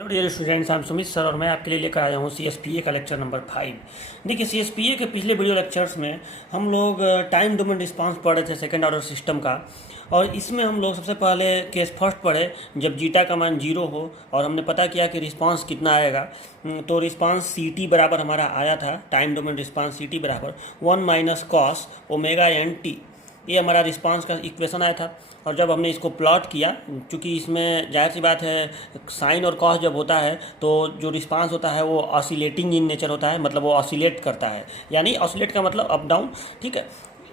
Hello dear students, I am Sumit sir और मैं आपके लिए लेकर आया हूँ CSPA का लेक्चर नंबर 5। देखिए, CSPA के पिछले वीडियो लेक्चर्स में हम लोग टाइम डोमेन रिस्पांस पढ़ रहे थे सेकंड ऑर्डर सिस्टम का। और इसमें हम लोग सबसे पहले केस फर्स्ट पढ़े जब जीटा का मान 0 हो और हमने पता किया कि रिस्पांस कितना आएगा। तो रिस्पांस CT बराबर हमारा आया था, टाइम डोमेन रिस्पांस CT बराबर 1 minus cos omega N T. ये हमारा रिस्पांस का इक्वेशन आया था। और जब हमने इसको प्लॉट किया, क्योंकि इसमें जाहिर सी बात है साइन और कॉस जब होता है तो जो रिस्पांस होता है वो ऑसिलेटिंग इन नेचर होता है, मतलब वो ऑसिलेट करता है। यानी ऑसिलेट का मतलब अप डाउन, ठीक है,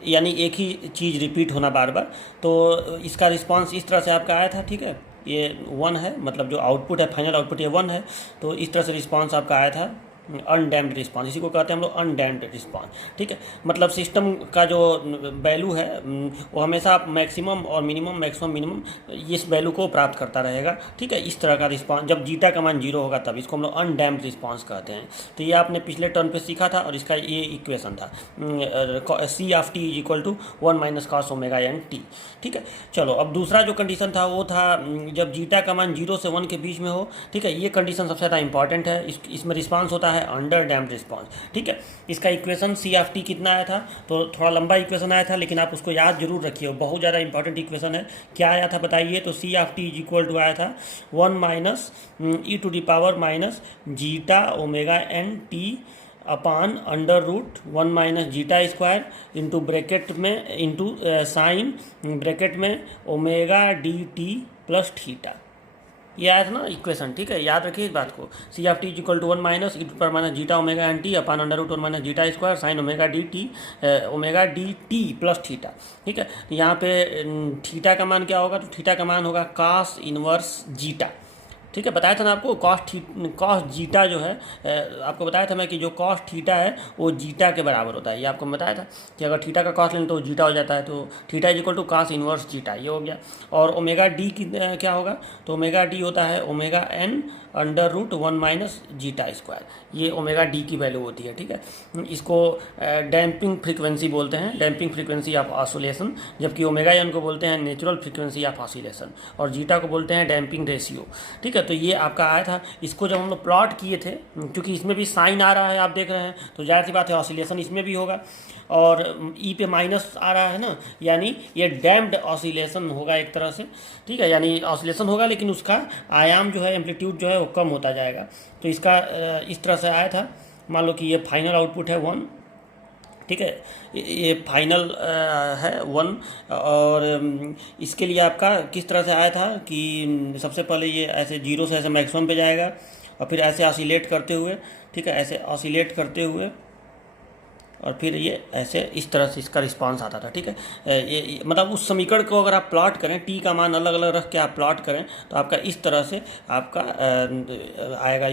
यानी एक ही चीज़ रिपीट होना बार बार। तो इसका रिस्पांस इस तरह से आपका आया था, ठीक है। ये 1 है, मतलब जो आउटपुट है, फाइनल आउटपुट ये 1 है। तो इस तरह से रिस्पांस आपका आया था, अनडैम्प्ड रिस्पांस। इसी को कहते हैं हम लोग अनडैम्प्ड रिस्पांस, ठीक है। मतलब सिस्टम का जो वैल्यू है वो हमेशा मैक्सिमम और मिनिमम, मैक्सिमम मिनिमम इस वैल्यू को प्राप्त करता रहेगा, ठीक है। इस तरह का रिस्पांस जब जीटा का मान 0 होगा तब इसको हम लोग अनडैम्प्ड रिस्पांस कहते हैं। तो ये आपने पिछले टर्न पे सीखा था और इसका ये इक्वेशन था, C of T is equal to 1 minus cos omega N T, ठीक है। चलो, अब दूसरा जो कंडीशन था वो था जब जीटा का मान 0 से 1 के बीच में हो, ठीक है। ये कंडीशन सबसे ज़्यादा इंपॉर्टेंट है। इसमें रिस्पांस होता है अंडर डैम्प्ड रिस्पांस, ठीक है। इसका इक्वेशन C ऑफ T कितना आया था, तो थोड़ा लंबा इक्वेशन आया था, लेकिन आप उसको याद जरूर रखिए, बहुत ज़्यादा इंपॉर्टेंट इक्वेशन है। क्या आया था बताइए, तो C of T is equal to आया था 1 minus E to the power minus zeta omega N T upon under root 1 minus zeta square into bracket में इंटू साइन ब्रैकेट में omega D T plus theta. ये आया था ना equation, ठीक है। याद रखिए इस बात को। C of T is equal to 1 minus E to power minus zeta omega N T upon under root 1 minus zeta square sine omega D T plus theta, ठीक है। तो यहाँ पे थीटा का मान क्या होगा, तो थीटा का मान होगा कॉस इनवर्स जीटा, ठीक है। बताया था ना आपको कॉस जीटा जो है, आपको बताया था मैं कि जो कॉस थीटा है वो जीटा के बराबर होता है। ये आपको बताया था कि अगर थीटा का कॉस लें तो जीटा हो जाता है। तो theta is equal to cos inverse zeta, ये हो गया। और ओमेगा डी की क्या होगा, तो ओमेगा डी होता है omega N under root 1 minus zeta square. ये ओमेगा डी की वैल्यू होती है, ठीक है। इसको डैम्पिंग फ्रीक्वेंसी बोलते हैं, डैम्पिंग फ्रीक्वेंसी ऑफ ऑसिलेशन, जबकि ओमेगा एन को बोलते हैं नेचुरल फ्रीक्वेंसी ऑफ ऑसिलेशन और जीटा को बोलते हैं डैम्पिंग रेशियो, ठीक है। तो ये आपका आया था। इसको जब हम लोग प्लॉट किए थे, क्योंकि इसमें भी साइन आ रहा है, आप देख रहे हैं, तो जाहिर सी बात है ऑसिलेशन इसमें भी होगा। और ई पे माइनस आ रहा है ना, यानी ये डैम्प्ड ऑसिलेशन होगा एक तरह से, ठीक है। यानी ऑसिलेशन होगा लेकिन उसका आयाम जो है, एम्पलीट्यूड जो है वो कम होता जाएगा। तो इसका इस तरह से आया था। मान लो कि ये फाइनल आउटपुट है 1, ठीक है। ये फाइनल है 1। और इसके लिए आपका किस तरह से आया था कि सबसे पहले ये ऐसे 0 से ऐसे मैक्सिमम पे जाएगा और फिर ऐसे ऑसिलेट करते हुए, ठीक है, ऐसे ऑसिलेट करते हुए और फिर ये ऐसे इस तरह से इसका रिस्पांस आता था, ठीक है। ये मतलब उस समीकरण को अगर आप प्लॉट करें, टी का मान अलग अलग रख के आप प्लॉट करें तो आपका इस तरह से आपका आएगा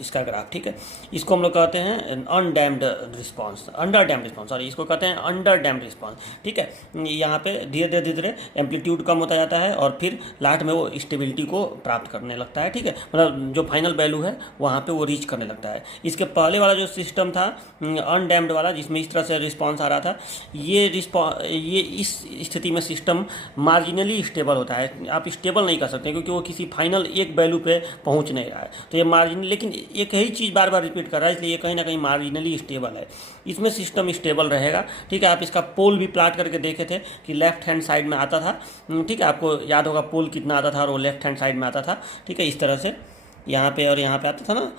इसका ग्राफ, ठीक है। इसको हम लोग कहते हैं undamped response, under damped response, sorry, इसको कहते हैं अंडर डैम्प्ड रिस्पांस, ठीक है। यहाँ पे धीरे धीरे एम्पलीट्यूड कम होता जाता है और फिर लास्ट में वो स्टेबिलिटी को प्राप्त करने लगता है, ठीक है। मतलब जो फाइनल वैल्यू है वहाँ पे वो रीच करने लगता है। इसके पहले वाला जो सिस्टम था अनडैम्प्ड वाला, जिसमें इस तरह से रिस्पांस आ रहा था, ये इस स्थिति में सिस्टम मार्जिनली स्टेबल होता है। आप स्टेबल नहीं कर सकते क्योंकि वो किसी फाइनल एक वैल्यू पे पहुंच नहीं रहा है। तो ये मार्जिन, लेकिन एक ही चीज़ बार बार रिपीट कर रहा है, इसलिए ये कहीं ना कहीं मार्जिनली स्टेबल है। इसमें सिस्टम स्टेबल रहेगा, ठीक है। आप इसका पोल भी प्लाट करके देखे थे कि लेफ्ट हैंड साइड में आता था, ठीक है। आपको याद होगा पोल कितना आता था और वो लेफ्ट हैंड साइड में आता था, ठीक है। इस तरह से यहाँ पे और यहाँ पे आता था ना,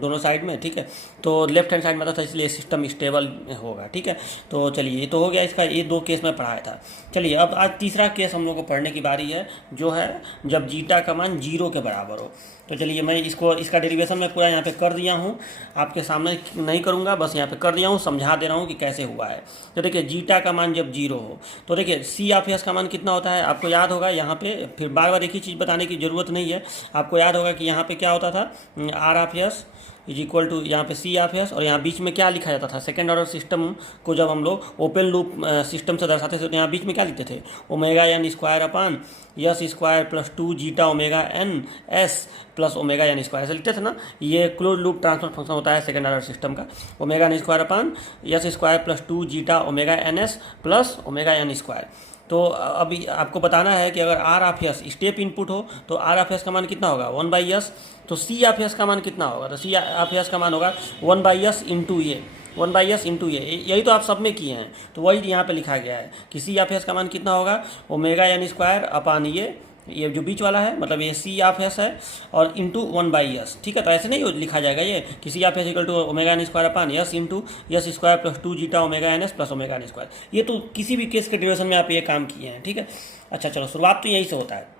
दोनों साइड में, ठीक है। तो लेफ्ट हैंड साइड में आता था, इसलिए सिस्टम स्टेबल होगा, ठीक है। तो चलिए, ये तो हो गया इसका, ये 2 केस में पढ़ाया था। चलिए, अब आज तीसरा केस हम लोग को पढ़ने की बारी है, जो है जब जीटा का मान 0 के बराबर हो। तो चलिए, मैं इसका डेरिवेशन मैं पूरा यहाँ पे कर दिया हूँ, आपके सामने नहीं करूँगा, बस यहाँ पे कर दिया हूँ, समझा दे रहा हूँ कि कैसे हुआ है। तो देखिए, जीटा का मान जब 0 हो तो देखिए C ऑफ S का मान कितना होता है, आपको याद होगा। यहाँ पे फिर बार बार एक ही चीज़ बताने की ज़रूरत नहीं है, आपको याद होगा कि यहाँ पे क्या होता था, R of S is equal to यहाँ पे C ऑफ S, और यहाँ बीच में क्या लिखा जाता था, सेकेंड ऑर्डर सिस्टम को जब हम लोग ओपन लूप सिस्टम से दर्शाते थे तो यहाँ बीच में क्या लिखते थे, omega N square upon S square plus 2 zeta omega N S plus omega N square, ऐसे लिखते थे ना। ये क्लोज लूप ट्रांसफर फंक्शन होता है सेकेंड ऑर्डर सिस्टम का, omega N square upon S square plus 2 zeta omega N S plus omega N square. तो अभी आपको बताना है कि अगर R of S step input हो तो आर ऑफ एस का मान कितना होगा 1/s। तो सी ऑफ एस का मान कितना होगा, तो सी ऑफ एस का मान होगा 1/s इंटू ये, 1/s इंटू ये, यही तो आप सब में किए हैं, तो वही यहाँ पे लिखा गया है कि सी ऑफ एस का मान कितना होगा ओमेगा एन स्क्वायर अपान ये जो बीच वाला है, मतलब ये सी ऑफ एस है और इंटू 1/s। ठीक है, तो ऐसे नहीं लिखा जाएगा ये कि C of s equal to omega N square upon yes into yes square plus 2 zeta omega N S plus omega N square. ये तो किसी भी केस के ड्यूरेशन में आप ये काम किए हैं। ठीक है, अच्छा चलो, शुरुआत तो यही से होता है।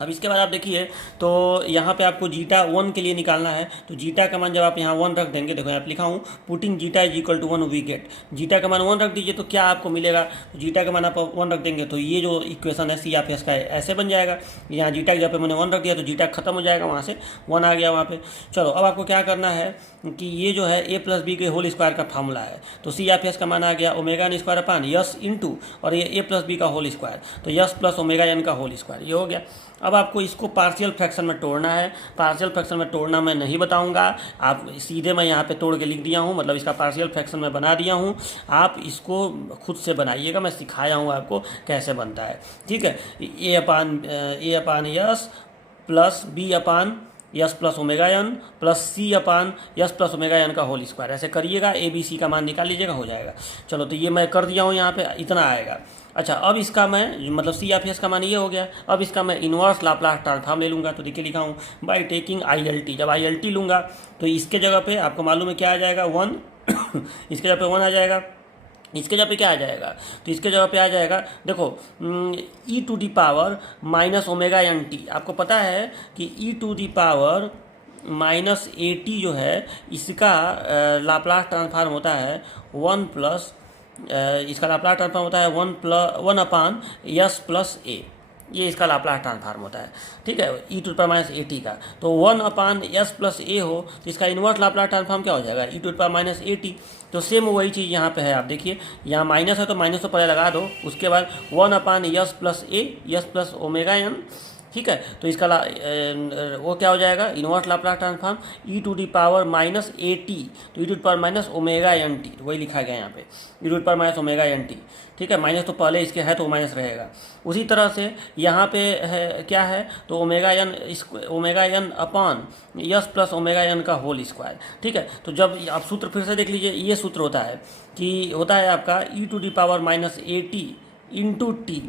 अब इसके बाद आप देखिए, तो यहाँ पे आपको जीटा 1 के लिए निकालना है, तो जीटा का मान जब आप यहाँ 1 रख देंगे, देखो यहाँ पे लिखा हूँ putting zeta is equal to 1 we get, zeta का मान 1 रख दीजिए तो क्या आपको मिलेगा, तो जीटा का मान आप 1 रख देंगे तो ये जो इक्वेशन है सी ऑफ एस का ऐसे बन जाएगा। यहाँ जीटा की जगह पे मैंने 1 रख दिया तो जीटा खत्म हो जाएगा, वहाँ से 1 आ गया वहाँ पे। चलो अब आपको क्या करना है कि ये जो है ए प्लस बी के होल स्क्वायर का फार्मूला है, तो सी ऑफ एस का मान आ गया omega N square upon yes into और ये ए प्लस बी का होल स्क्वायर, तो यस प्लस ओमेगा एन का होल स्क्वायर, ये हो गया। अब आपको इसको पार्शियल फ्रैक्शन में तोड़ना है, पार्शियल फ्रैक्शन में तोड़ना मैं नहीं बताऊंगा, आप सीधे मैं यहाँ पे तोड़ के लिख दिया हूँ, मतलब इसका पार्शियल फ्रैक्शन मैं बना दिया हूँ, आप इसको खुद से बनाइएगा, मैं सिखाया हूँ आपको कैसे बनता है। ठीक है, A upon s plus B upon s plus omega N plus C upon s plus omega N का होल स्क्वायर, ऐसे करिएगा, ए बी सी का मान निकाल लीजिएगा, हो जाएगा। चलो तो ये मैं कर दिया हूँ, यहाँ पे इतना आएगा। अच्छा, अब इसका मैं मतलब सी ऑफ एस का मान ये हो गया, अब इसका मैं इनवर्स लाप्लास ट्रांसफॉर्म ले लूँगा, तो देखिए लिखा हूँ बाई टेकिंग ILT। जब ILT लूँगा तो इसके जगह पे आपको मालूम है क्या आ जाएगा 1 इसके जगह पे 1 आ जाएगा, इसके जगह पे क्या आ जाएगा, तो इसके जगह पे आ जाएगा, देखो e to the power minus omega N t. आपको पता है कि e to the power minus AT जो है इसका लाप्लास ट्रांसफॉर्म होता है 1 प्लस, इसका लाप्लास ट्रांसफॉर्म होता है 1 अपान यस प्लस ए, ये इसका लाप्लास ट्रांसफॉर्म होता है। ठीक है, e to power minus AT का, तो 1 अपान यस प्लस ए हो तो इसका इन्वर्स लाप्लास ट्रांसफॉर्म क्या हो जाएगा e to power minus AT। तो सेम वही चीज़ यहाँ पे है, आप देखिए यहाँ माइनस है तो माइनस तो पहले लगा दो, उसके बाद 1 upon s plus a s plus omega n. ठीक है, तो इसका वो क्या हो जाएगा inverse Laplace transform e to the power minus AT, तो e to power minus omega N t, वही लिखा गया यहाँ पे e to power minus omega N T. ठीक है, माइनस तो पहले इसके है तो माइनस रहेगा। उसी तरह से यहाँ पे है क्या है, तो omega N upon S plus omega N का होल स्क्वायर। ठीक है, तो जब आप सूत्र फिर से देख लीजिए, ये सूत्र होता है कि होता है आपका e to the power minus AT into t,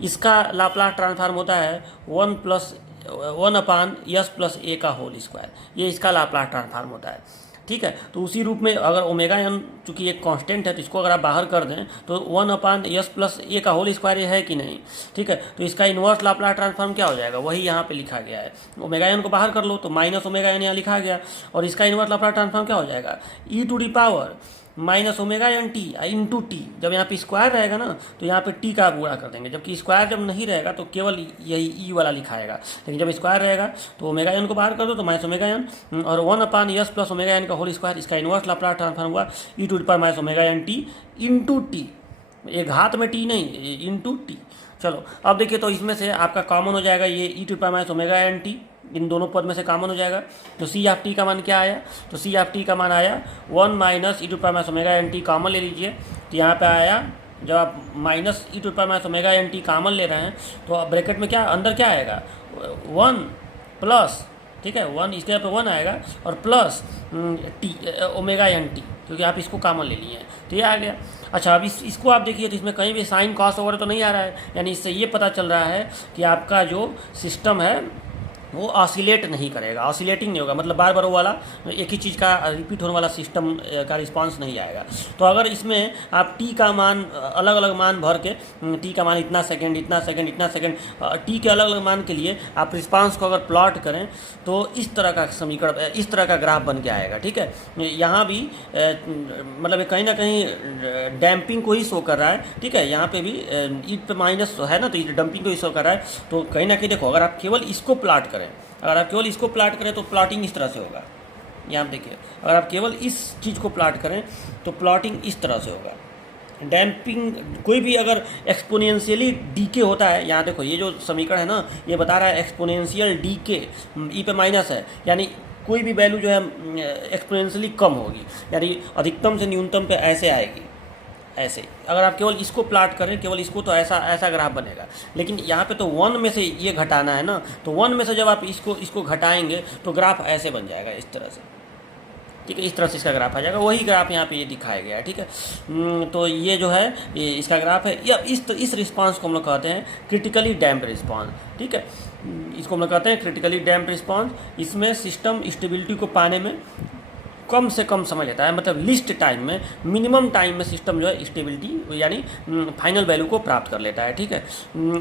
इसका लाप्लास ट्रांसफॉर्म होता है 1 अपान यस प्लस ए का होल स्क्वायर, ये इसका लाप्लास ट्रांसफॉर्म होता है। ठीक है, तो उसी रूप में अगर ओमेगा एन चूँकि एक कांस्टेंट है तो इसको अगर आप बाहर कर दें तो 1 अपान यस प्लस ए का होल स्क्वायर है कि नहीं। ठीक है, तो इसका इन्वर्स लाप्लास ट्रांसफॉर्म क्या हो जाएगा, वही यहाँ पे लिखा गया है, ओमेगा एन को बाहर कर लो तो माइनस ओमेगा एन यहाँ लिखा गया, और इसका इन्वर्स लाप्लास ट्रांसफॉर्म क्या हो जाएगा e to the power minus omega N t into t. जब यहाँ पे स्क्वायर रहेगा ना तो यहाँ पे टी का आप गुणा कर देंगे, जबकि स्क्वायर जब नहीं रहेगा तो केवल यही ई वाला लिखाएगा, लेकिन जब स्क्वायर रहेगा तो ओमेगा एन को बाहर कर दो तो माइनस ओमेगा एन, और 1 upon s plus omega N का होल स्क्वायर, इसका इन्वर्स लाप्लास ट्रांसफॉर्म हुआ e to the power minus omega N t into t, एक घात में टी नहीं इंटू टी। चलो अब देखिए, तो इसमें से आपका कॉमन हो जाएगा ये e to the power minus omega N t, इन दोनों पद में से कॉमन हो जाएगा, तो सी ऑफ टी का मान क्या आया, तो सी ऑफ टी का मान आया 1 minus E to power minus omega N T, common ले लीजिए, तो यहाँ पे आया, जब आप minus E to power minus omega N T common ले रहे हैं तो ब्रैकेट में क्या अंदर क्या आएगा 1 प्लस, ठीक है 1 इसके यहाँ पे 1 आएगा और plus T omega N T, क्योंकि आप इसको कॉमन ले लिए हैं तो ये आ गया। अच्छा, अब इसको आप देखिए तो इसमें कहीं भी साइन कॉस वगैरह तो नहीं आ रहा है, यानी इससे ये पता चल रहा है कि आपका जो सिस्टम है वो ऑसिलेट नहीं करेगा, ऑसिलेटिंग नहीं होगा, मतलब बार बार वो वाला एक ही चीज़ का रिपीट होने वाला सिस्टम का रिस्पांस नहीं आएगा। तो अगर इसमें आप टी का मान अलग अलग मान भर के, टी का मान इतना सेकंड इतना सेकंड इतना सेकंड, टी के अलग अलग मान के लिए आप रिस्पांस को अगर प्लॉट करें तो इस तरह का समीकरण, इस तरह का ग्राफ बन के आएगा। ठीक है, यहाँ भी मतलब कहीं ना कहीं डैम्पिंग को ही शो कर रहा है। ठीक है, यहाँ पे भी ई पे माइनस है ना, तो ये डंपिंग को ही शो कर रहा है। तो कहीं ना कहीं देखो, अगर आप केवल इसको प्लॉट करें, अगर आप केवल इसको प्लॉट करें तो प्लॉटिंग इस तरह से होगा। यहाँ देखिए, अगर आप केवल इस चीज़ को प्लॉट करें तो प्लॉटिंग इस तरह से होगा। डैम्पिंग कोई भी अगर एक्सपोनेंशियली डीके होता है, यहाँ देखो ये जो समीकरण है ना, ये बता रहा है एक्सपोनेंशियल डीके, ई पे माइनस है, यानी कोई भी वैल्यू जो है एक्सपोनेंशियली कम होगी, यानी अधिकतम से न्यूनतम पे ऐसे आएगी, ऐसे। अगर आप केवल इसको प्लाट करें, केवल इसको, तो ऐसा ऐसा ग्राफ बनेगा। लेकिन यहाँ पे तो 1 में से ये घटाना है ना, तो 1 में से जब आप इसको घटाएंगे तो ग्राफ ऐसे बन जाएगा, इस तरह से। ठीक है, इस तरह से इसका ग्राफ आ जाएगा। वही ग्राफ यहाँ पे ये दिखाया गया है। ठीक है, तो ये जो है ये इसका ग्राफ है। या इस रिस्पांस को हम लोग कहते हैं क्रिटिकली डैम्प्ड रिस्पांस। ठीक है, इसको हम लोग कहते हैं क्रिटिकली डैम्प्ड रिस्पांस। इसमें सिस्टम स्टेबिलिटी को पाने में कम से कम समय लेता है, मतलब लिस्ट टाइम में, मिनिमम टाइम में सिस्टम जो है स्टेबिलिटी यानी फाइनल वैल्यू को प्राप्त कर लेता है। ठीक है,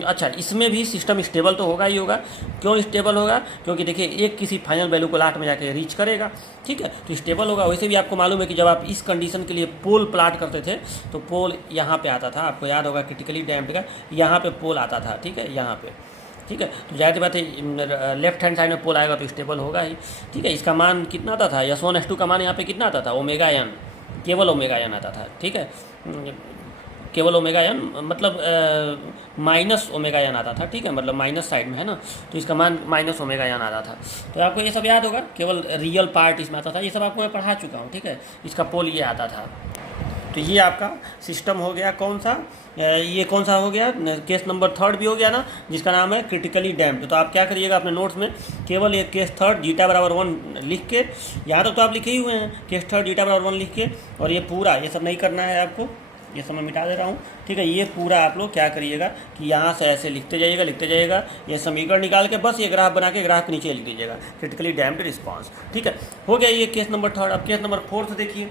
अच्छा, इसमें भी सिस्टम स्टेबल तो होगा ही होगा। क्यों स्टेबल होगा? क्योंकि देखिए एक किसी फाइनल वैल्यू को लास्ट में जाके रीच करेगा। ठीक है, तो स्टेबल होगा। वैसे भी आपको मालूम है कि जब आप इस कंडीशन के लिए पोल प्लाट करते थे तो पोल यहाँ पर आता था, आपको याद होगा क्रिटिकली डैम्प्ड का यहाँ पर पोल आता था। ठीक है, यहाँ पर। ठीक है, तो जाहिर बात है लेफ्ट हैंड साइड में पोल आएगा तो स्टेबल होगा ही। ठीक है, इसका मान कितना आता था? S1 S2 का मान यहाँ पे कितना आता था? ओमेगा एन, केवल ओमेगा एन आता था। ठीक है, केवल ओमेगा एन मतलब माइनस ओमेगा एन आता था। ठीक है, मतलब माइनस साइड में है ना, तो इसका मान माइनस ओमेगा एन आता था। तो आपको ये सब याद होगा, केवल रियल पार्ट इसमें आता था। ये सब आपको मैं पढ़ा चुका हूँ। ठीक है, इसका पोल ये आता था। तो ये आपका सिस्टम हो गया कौन सा? ये कौन सा हो गया? केस नंबर 3 भी हो गया ना, जिसका नाम है क्रिटिकली डैम्प्ड। तो आप क्या करिएगा अपने नोट्स में, केवल ये केस 3 जीटा बराबर 1 लिख के, यहाँ तक तो आप लिखे ही हुए हैं, केस 3 जीटा बराबर 1 लिख के, और ये पूरा ये सब नहीं करना है आपको, ये सब मैं मिटा दे रहा हूँ। ठीक है, ये पूरा आप लोग क्या करिएगा कि यहाँ से ऐसे लिखते जाइएगा, ये समीकरण निकाल के बस ये ग्राफ बना के ग्राफ के नीचे लिख दीजिएगा, क्रिटिकली डैम्प्ड रिस्पॉन्स। ठीक है, हो गया ये केस नंबर 3। अब केस नंबर 4 देखिए,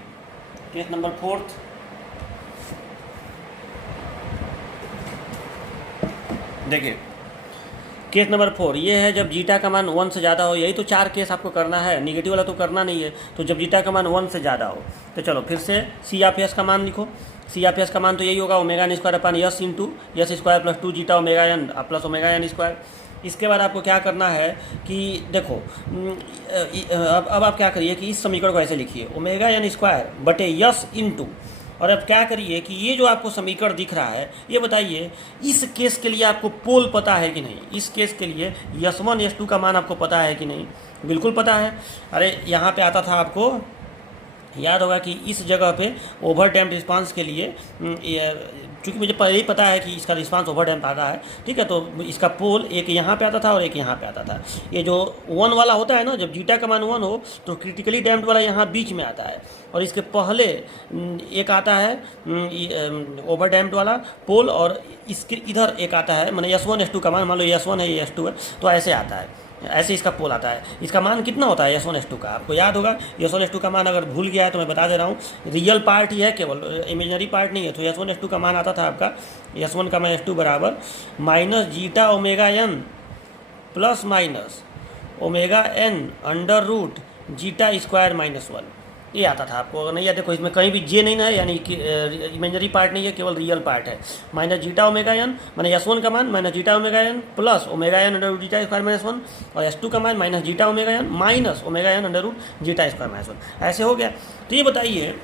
केस नंबर 4। देखिए केस नंबर 4 ये है जब जीटा का मान 1 से ज़्यादा हो। यही तो 4 केस आपको करना है, निगेटिव वाला तो करना नहीं है। तो जब जीटा का मान 1 से ज़्यादा हो, तो चलो फिर से सी ऑफ एस का मान लिखो। सी ऑफ एस का मान तो यही होगा omega N square upon S into yes square plus 2 zeta omega N plus omega N square. इसके बाद आपको क्या करना है कि देखो अब आप क्या करिए कि इस समीकरण को ऐसे लिखिए, ओमेगा एन स्क्वायर बटे यस इंटू, और अब क्या करिए कि ये जो आपको समीकरण दिख रहा है, ये बताइए इस केस के लिए आपको पोल पता है कि नहीं? इस केस के लिए S1 S2 का मान आपको पता है कि नहीं? बिल्कुल पता है। अरे यहाँ पे आता था, आपको याद होगा कि इस जगह पे ओवर डैम्प्ड रिस्पांस के लिए, चूँकि मुझे पहले ही पता है कि इसका रिस्पांस ओवर डैम्प आता है। ठीक है, तो इसका पोल एक यहाँ पे आता था और एक यहाँ पे आता था। ये जो 1 वाला होता है ना, जब जीटा का मान 1 हो तो क्रिटिकली डैम्प्ड वाला यहाँ बीच में आता है, और इसके पहले एक आता है ओवर डैम्प्ड वाला पोल, और इसके इधर एक आता है, मैंने S1 S2 का मान, मान लो S1 है ये S2 है, तो ऐसे आता है, ऐसे इसका पोल आता है। इसका मान कितना होता है S1 S2 का? आपको याद होगा। S1 S2 का मान अगर भूल गया है तो मैं बता दे रहा हूँ, रियल पार्ट ही है, केवल इमेजिनरी पार्ट नहीं है। तो S1 S2 का मान आता था आपका, S1 का मान S2 बराबर minus zeta omega N plus minus omega N under root zeta square minus 1, ये आता था आपको। अगर नहीं याद, देखो इसमें कहीं भी जे नहीं है, यानी कि इमेजिनरी पार्ट नहीं है, केवल रियल पार्ट है। माइनस जीटा ओमेगा एन मैंने S1 का मान minus zeta omega N plus omega N under root zeta square minus 1, और S2 का मान minus zeta omega N minus omega N under root zeta square minus 1, ऐसे हो गया। तो ये बताइए,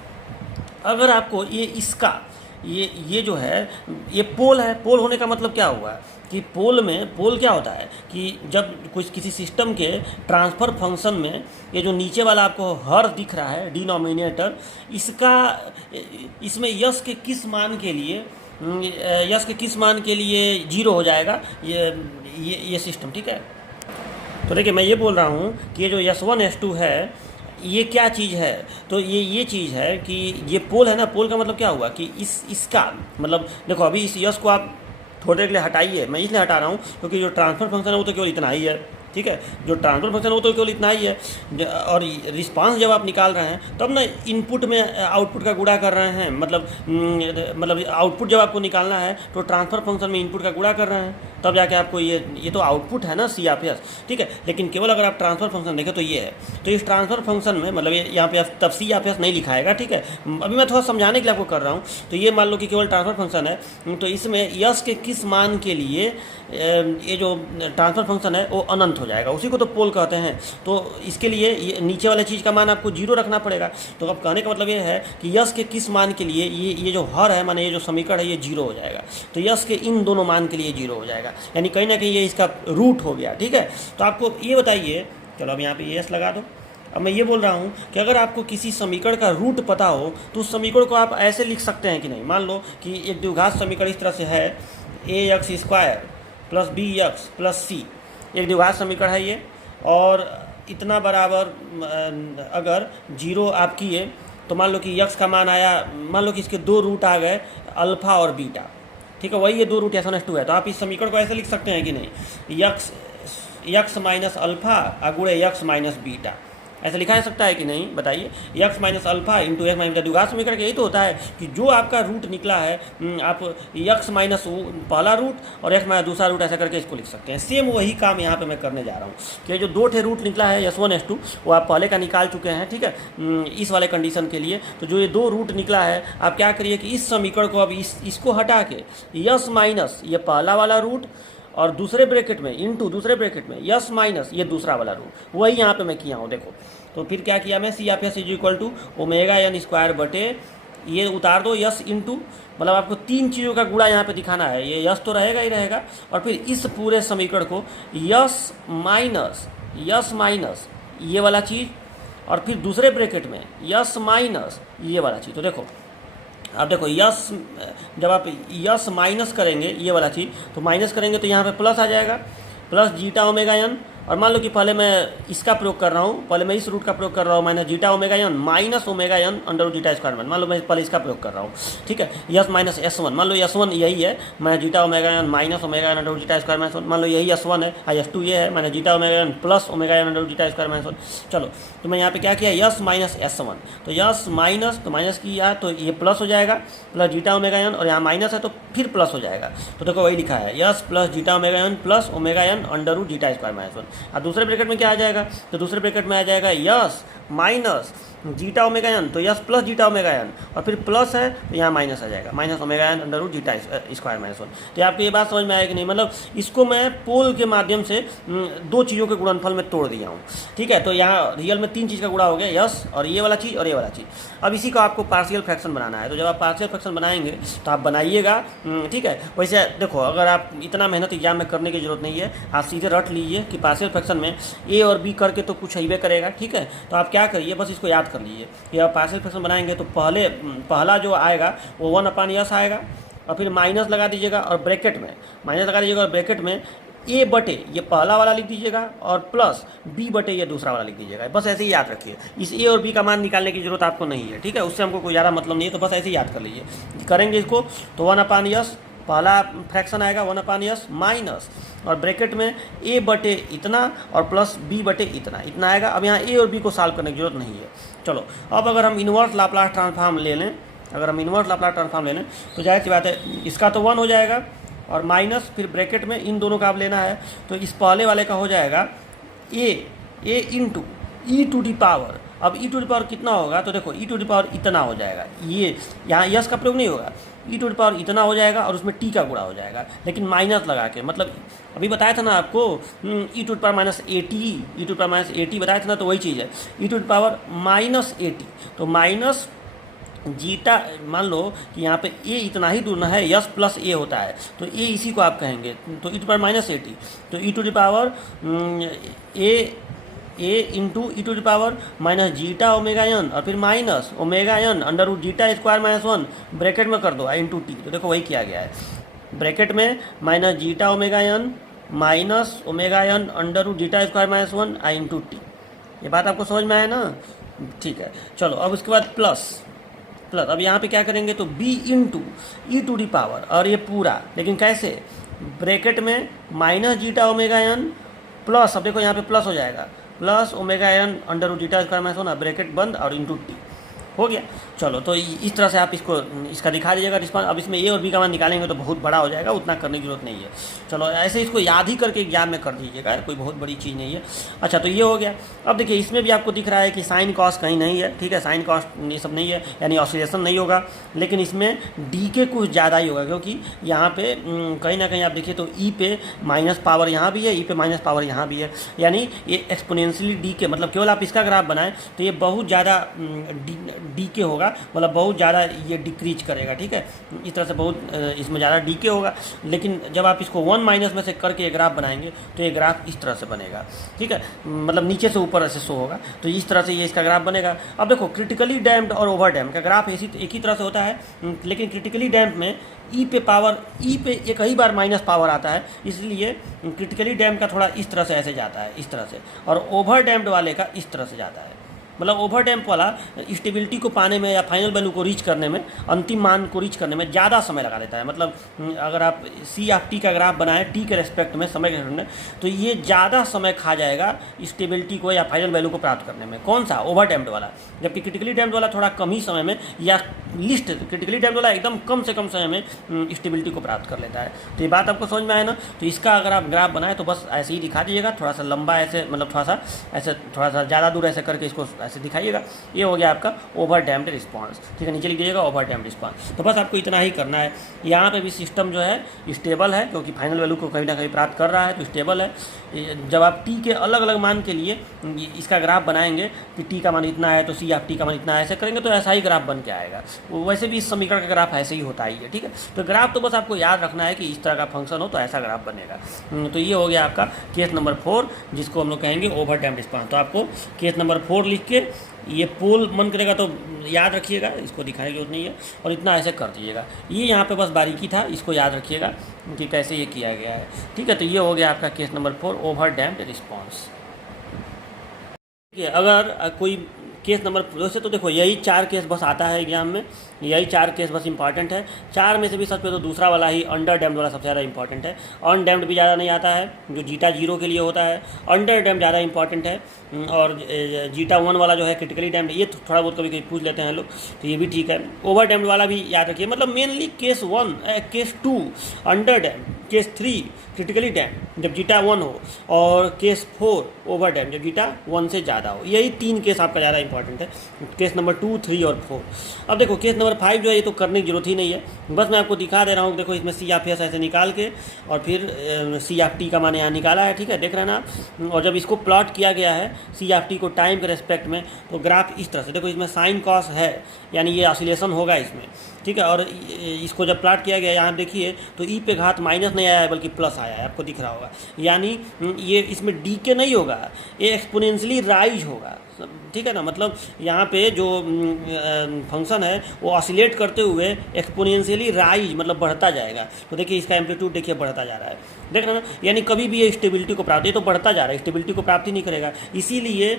अगर आपको ये इसका ये जो है ये पोल है, पोल होने का मतलब क्या हुआ कि पोल क्या होता है कि जब कुछ किसी सिस्टम के ट्रांसफ़र फंक्शन में ये जो नीचे वाला आपको हर दिख रहा है डिनोमिनेटर, इसमें यस के किस मान के लिए 0 हो जाएगा ये सिस्टम। ठीक है, तो देखिए मैं ये बोल रहा हूँ कि ये जो S1 S2 है, ये क्या चीज़ है? तो ये चीज़ है कि ये पोल है ना। पोल का मतलब क्या हुआ कि इसका मतलब देखो, अभी इस यस को आप थोड़ी देर के लिए हटाइए, मैं इसलिए हटा रहा हूँ क्योंकि जो ट्रांसफर फंक्शन है वो तो केवल इतना ही है। ठीक है, जो ट्रांसफर फंक्शन है वो तो केवल इतना ही है, और रिस्पांस जब आप निकाल रहे हैं तब ना इनपुट में आउटपुट का गुणा कर रहे हैं, मतलब आउटपुट जब आपको निकालना है तो ट्रांसफर फंक्शन में इनपुट का गुणा कर रहे हैं, तब जाके आपको ये तो आउटपुट है ना सी ऑफ एस। ठीक है, लेकिन केवल अगर आप ट्रांसफर फंक्शन देखें तो ये है। तो इस ट्रांसफर फंक्शन में मतलब ये यहाँ पे तब सी ऑफ एस नहीं लिखाएगा। ठीक है, अभी मैं थोड़ा समझाने के लिए आपको कर रहा हूँ। तो ये मान लो कि केवल ट्रांसफर फंक्शन है, तो इसमें यस के किस मान के लिए ये जो ट्रांसफर फंक्शन है वो अनंत हो जाएगा, उसी को तो पोल कहते हैं। तो इसके लिए ये नीचे वाले चीज़ का मान आपको 0 रखना पड़ेगा। तो अब कहने का मतलब ये है कि यस के किस मान के लिए ये जो हर है, माने ये जो समीकरण है, ये 0 हो जाएगा। तो यस के इन दोनों मान के लिए 0 हो जाएगा, यानी कहीं ना कहीं ये इसका रूट हो गया। ठीक है, तो आपको ये बताइए, चलो अब यहाँ पे यस लगा दो। अब मैं ये बोल रहा हूँ कि अगर आपको किसी समीकरण का रूट पता हो तो उस समीकरण को आप ऐसे लिख सकते हैं कि नहीं। मान लो कि एक द्विघात समीकरण इस तरह से है, a x square plus b x plus c, एक द्विघात समीकरण है ये, और इतना बराबर अगर जीरो आप किए तो मान लो कि यक्स का मान आया, मान लो कि इसके दो रूट आ गए अल्फ़ा और बीटा, ठीक है, वही ये दो रूट S1 S2 है। तो आप इस समीकरण को ऐसे लिख सकते हैं कि नहीं, यक्स माइनस अल्फ़ा गुणे यक्स माइनस बीटा, ऐसे लिखा जा सकता है कि नहीं, बताइए। X minus alpha into x minus beta, द्विघात समीकरण यही तो होता है कि जो आपका रूट निकला है आप यक्स माइनस पहला रूट और एक्स माइनस दूसरा रूट ऐसा करके इसको लिख सकते हैं। सेम वही काम यहाँ पे मैं करने जा रहा हूँ कि जो दो ठे रूट निकला है S1 S2 वो आप पहले का निकाल चुके हैं, ठीक है, इस वाले कंडीशन के लिए। तो जो ये दो रूट निकला है आप क्या करिए कि इस समीकरण को अब इसको हटा के यस माइनस ये पहला वाला रूट और दूसरे ब्रैकेट में इंटू दूसरे ब्रैकेट में यस माइनस ये दूसरा वाला रूट, वही यहाँ पे मैं किया हूँ। देखो तो फिर क्या किया मैं, C F S is equal to omega N square बटे ये उतार दो यस इंटू, मतलब आपको तीन चीज़ों का गुणा यहाँ पे दिखाना है, ये यस तो रहेगा ही रहेगा, और फिर इस पूरे समीकरण को यस माइनस ये वाला चीज़ और फिर दूसरे ब्रैकेट में यस माइनस ये वाला चीज़। तो देखो अब देखो यस, जब आप यस माइनस करेंगे ये वाला चीज़ तो माइनस करेंगे तो यहाँ पे प्लस आ जाएगा, प्लस जीटा ओमेगा एन, और मान लो कि पहले मैं इसका प्रयोग कर रहा हूँ, पहले मैं इस रूट का प्रयोग कर रहा हूँ, minus zeta omega N minus omega N under root zeta square, मान लो मैं पहले इसका प्रयोग कर रहा हूँ, ठीक है, यस माइनस S1, मान लो S1 यही है, minus zeta omega N minus omega N under root zeta square minus 1, मान लो यही S1 है, S2 ये है, minus zeta omega N plus omega N under root zeta square minus 1। चलो तो मैं यहाँ पे क्या किया, यस माइनस S1, तो यस माइनस तो माइनस किया तो ये प्लस हो जाएगा, प्लस जीटा ओमेगा एन, और यहाँ माइनस है तो फिर प्लस हो जाएगा। तो देखो वही लिखा है S plus zeta omega N plus omega N under root zeta square minus 1। और दूसरे ब्रैकेट में क्या आ जाएगा, तो दूसरे ब्रैकेट में आ जाएगा s minus zeta omega n, तो yes plus zeta omega n, और फिर प्लस है तो यहाँ माइनस आ जाएगा, minus omega N under root zeta square minus 1। तो आपको ये बात समझ में आएगी कि नहीं, मतलब इसको मैं पोल के माध्यम से दो चीज़ों के गुणनफल में तोड़ दिया हूँ, ठीक है। तो यहाँ रियल में तीन चीज़ का गुणा हो गया, यस और ये वाला चीज़ और ये वाला चीज़। अब इसी को आपको पार्शियल फ्रैक्शन बनाना है, तो जब आप पार्शियल फ्रैक्शन बनाएंगे तो आप बनाइएगा, ठीक है। वैसे देखो अगर आप इतना मेहनत एग्जाम में करने की जरूरत नहीं है, आप सीधे रट लीजिए कि पार्शियल फ्रैक्शन में ए और बी करके तो कुछ ही करेगा, ठीक है। तो आप क्या करिए, बस इसको याद कर लीजिए कि आप पार्शियल फ्रैक्शन बनाएंगे तो पहला जो आएगा वो 1/s आएगा, और फिर माइनस लगा दीजिएगा और ब्रैकेट में माइनस लगा दीजिएगा और ब्रैकेट में ए बटे ये पहला वाला लिख दीजिएगा और प्लस बी बटे ये दूसरा वाला लिख दीजिएगा। बस ऐसे ही याद रखिए, इस ए और बी का मान निकालने की जरूरत आपको नहीं है, ठीक है, उससे हमको कोई ज़्यादा मतलब नहीं है, तो बस ऐसे ही याद कर लीजिए। करेंगे इसको तो 1/s पहला फ्रैक्शन आएगा 1/s माइनस और ब्रैकेट में ए बटे इतना और प्लस बी बटे इतना आएगा। अब यहाँ ए और बी को सॉल्व करने की जरूरत नहीं है। चलो अब अगर हम इन्वर्स लाप्लास ट्रांसफॉर्म ले लें, तो जाहिर सी बात है इसका तो 1 हो जाएगा और माइनस फिर ब्रैकेट में इन दोनों का आप लेना है, तो इस पहले वाले का हो जाएगा a into E to the power. अब ई टू दी पावर कितना होगा, तो देखो ई टू दी पावर इतना हो जाएगा, ये यहाँ यस का प्रयोग नहीं होगा, ई टू दी पावर इतना हो जाएगा और उसमें टी का गुणा हो जाएगा, लेकिन माइनस लगा के, मतलब अभी बताया था ना आपको e to the power minus AT बताया था ना, तो वही चीज़ है e to the power minus AT. तो माइनस जीटा, मान लो कि यहाँ पे ए इतना ही दूर है, यस प्लस ए होता है, तो ए इसी को आप कहेंगे, तो e to power minus AT, तो e to the power a into E to the power minus zeta omega n और फिर minus omega N under root zeta square minus 1 bracket में कर दो आई इंटू टी। तो देखो वही किया गया है, ब्रैकेट में minus zeta omega N minus omega N under root zeta square minus 1 I into T. ये बात आपको समझ में आया ना, ठीक है। चलो अब उसके बाद प्लस अब यहाँ पे क्या करेंगे, तो b into E to the power और ये पूरा, लेकिन कैसे, ब्रैकेट में minus zeta omega N plus, अब देखो यहाँ पे प्लस हो जाएगा, plus omega N under root zeta square minus 1 bracket बंद और इंटू टी हो गया। चलो तो इस तरह से आप इसका दिखा दीजिएगा रिस्पॉन्स। अब इसमें ए और बी का मान निकालेंगे तो बहुत बड़ा हो जाएगा, उतना करने की जरूरत नहीं है। चलो ऐसे इसको याद ही करके एग्जाम में कर दीजिएगा, कोई बहुत बड़ी चीज़ नहीं है। अच्छा तो ये हो गया। अब देखिए इसमें भी आपको दिख रहा है कि साइन कॉस कहीं नहीं है, ठीक है, साइन कॉस ये सब नहीं है, यानी ऑसिलेशन नहीं होगा, लेकिन इसमें डी के कुछ ज़्यादा ही होगा, क्योंकि यहाँ पे कहीं ना कहीं आप देखिए तो ई पे माइनस पावर यहाँ भी है, ई पे माइनस पावर यहाँ भी है, यानी ये एक्सपोनेंशियली डी के, मतलब केवल आप इसका ग्राफ बनाएं तो ये बहुत ज़्यादा डीके होगा, मतलब बहुत ज़्यादा ये डिक्रीज करेगा, ठीक है। इस तरह से बहुत इसमें ज़्यादा डीके होगा। लेकिन जब आप इसको 1 माइनस में से करके ग्राफ बनाएंगे तो ये ग्राफ इस तरह से बनेगा, ठीक है, मतलब नीचे से ऊपर ऐसे शो होगा। तो इस तरह से ये इसका ग्राफ बनेगा। अब देखो क्रिटिकली डैम्प्ड और ओवर डैम्प्ड का ग्राफ एक ही तरह से होता है, लेकिन क्रिटिकली डैम्प में ई पे एक ही बार माइनस पावर आता है, इसलिए क्रिटिकली डैम्प का थोड़ा इस तरह से ऐसे जाता है, इस तरह से, और ओवर डैम्प्ड वाले का इस तरह से जाता है। मतलब ओवर डैम्प वाला स्टेबिलिटी को पाने में या फाइनल वैल्यू को रीच करने में, अंतिम मान को रीच करने में ज़्यादा समय लगा देता है। मतलब अगर आप सी ऑफ टी का ग्राफ बनाएं टी के रेस्पेक्ट में, समय के रेस्पेक्ट में, तो ये ज़्यादा समय खा जाएगा स्टेबिलिटी को या फाइनल वैल्यू को प्राप्त करने में। कौन सा? ओवर डैम्प्ड वाला। जबकि क्रिटिकली डैम्प्ड वाला थोड़ा कम ही समय में, या लिस्ट क्रिटिकली डैम्प्ड वाला एकदम कम से कम समय में स्टेबिलिटी को प्राप्त कर लेता है। तो ये बात आपको समझ में आए ना? तो इसका अगर आप ग्राफ बनाएं तो बस ऐसे ही दिखा दीजिएगा, थोड़ा सा लंबा ऐसे, मतलब थोड़ा सा ज़्यादा दूर ऐसे करके इसको ऐसे दिखाइएगा। ये हो गया आपका ओवर डैम्प्ड रिस्पांस, ठीक है। नीचे लिख दीजिएगा ओवर डैम्प्ड रिस्पांस। तो बस आपको इतना ही करना है। यहाँ पे भी सिस्टम जो है स्टेबल है, क्योंकि फाइनल वैल्यू को कहीं ना कहीं प्राप्त कर रहा है, तो स्टेबल है। जब आप टी के अलग अलग मान के लिए इसका ग्राफ बनाएंगे कि टी का मान इतना है तो सी ऑफ टी का मान इतना है, ऐसे करेंगे तो ऐसा ही ग्राफ बन के आएगा। वैसे भी इस समीकरण का ग्राफ ऐसे ही होता ही है, ठीक है। तो ग्राफ तो बस आपको याद रखना है कि इस तरह का फंक्शन हो तो ऐसा ग्राफ बनेगा। तो ये हो गया आपका केस नंबर 4, जिसको हम लोग कहेंगे ओवर डैम्प्ड रिस्पांस। तो आपको केस नंबर 4 लिख के ये पोल मन करेगा तो याद रखिएगा, इसको दिखाने की जरूरत नहीं है, और इतना ऐसे कर दीजिएगा। ये यहाँ पे बस बारीकी था, इसको याद रखिएगा कि कैसे ये किया गया है, ठीक है। तो ये हो गया आपका case number 4 over damped response. अगर कोई केस नंबर, वैसे तो देखो यही 4 केस बस आता है एग्जाम में, यही 4 केस बस इंपॉर्टेंट है। 4 में से भी सच पे तो दूसरा वाला ही अंडर डैम्प्ड वाला सबसे ज़्यादा इंपॉर्टेंट है। अनडैम्प्ड भी ज़्यादा नहीं आता है, जो जीटा 0 के लिए होता है। अंडर डैम्प्ड ज़्यादा इंपॉर्टेंट है, और जीटा 1 वाला जो है क्रिटिकली डैम्प्ड, ये थोड़ा बहुत कभी कभी पूछ लेते हैं लोग, तो ये भी ठीक है। ओवर डैम्प्ड वाला भी याद रखिए, मतलब mainly case 1, case 2 under damped, case 3 critically damped जब जीटा 1 हो, और केस 4 ओवर डैम्प्ड जब जीटा 1 से ज़्यादा हो। यही 3 केस आपका ज़्यादा इंपॉर्टेंट है, केस नंबर 2, 3 और 4। अब देखो केस नंबर 5 जो है ये तो करने की जरूरत ही नहीं है, बस मैं आपको दिखा दे रहा हूँ। देखो इसमें सी ऑफ एस ऐसे निकाल के, और फिर सी ऑफ टी का मान यहाँ निकाला है, ठीक है, देख रहे हैं ना। और जब इसको प्लॉट किया गया है सी ऑफ टी को टाइम के रेस्पेक्ट में, तो ग्राफ इस तरह से, देखो इसमें साइन कॉस है, यानी ये ऑसिलेशन होगा इसमें, ठीक है। और इसको जब प्लॉट किया गया, यहाँ देखिए तो ई पे घात माइनस नहीं आया है बल्कि प्लस आया है, आपको दिख रहा होगा। यानी ये इसमें डीके नहीं होगा, ये एक्सपोनेंशियली राइज होगा, ठीक है ना। मतलब यहाँ पे जो फंक्शन है वो ऑसिलेट करते हुए एक्सपोनेंशियली राइज, मतलब बढ़ता जाएगा। तो देखिए इसका एम्पलीट्यूड देखिए बढ़ता जा रहा है, देख रहे हैं ना। यानी कभी भी ये स्टेबिलिटी को प्राप्त, ये तो बढ़ता जा रहा है, स्टेबिलिटी को प्राप्त ही नहीं करेगा। इसीलिए